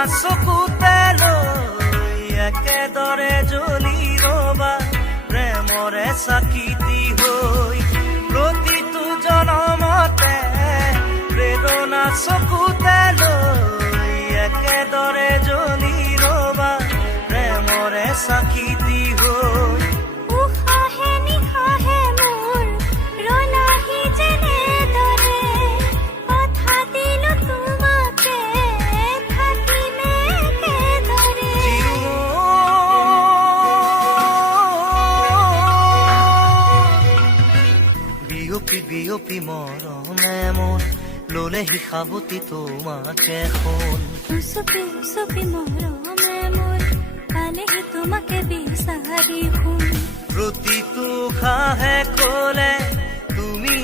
চকুতে লৈ একেদৰে জ্বলি ৰবা প্ৰেমৰে চাকিতি হৈ প্ৰতিটো জনমতে প্ৰেৰণা চকুতে লৈ একেদৰে জ্বলি ৰবা প্ৰেমৰে চাকিতি হৈ উশাহে নিশাহে মোৰ ৰলাহি যেনেদৰে কথা দিলো তোমাকে থাকিমে একেদৰে বিয়পি বিয়পি মৰমে মোৰ ললেহি সাৱতি তোমাকে শুন উচপি উচপি মৰমে মোৰ পালেহি তোমাকে বিচাৰি শুন প্ৰতিটো খাহে কলে তুমি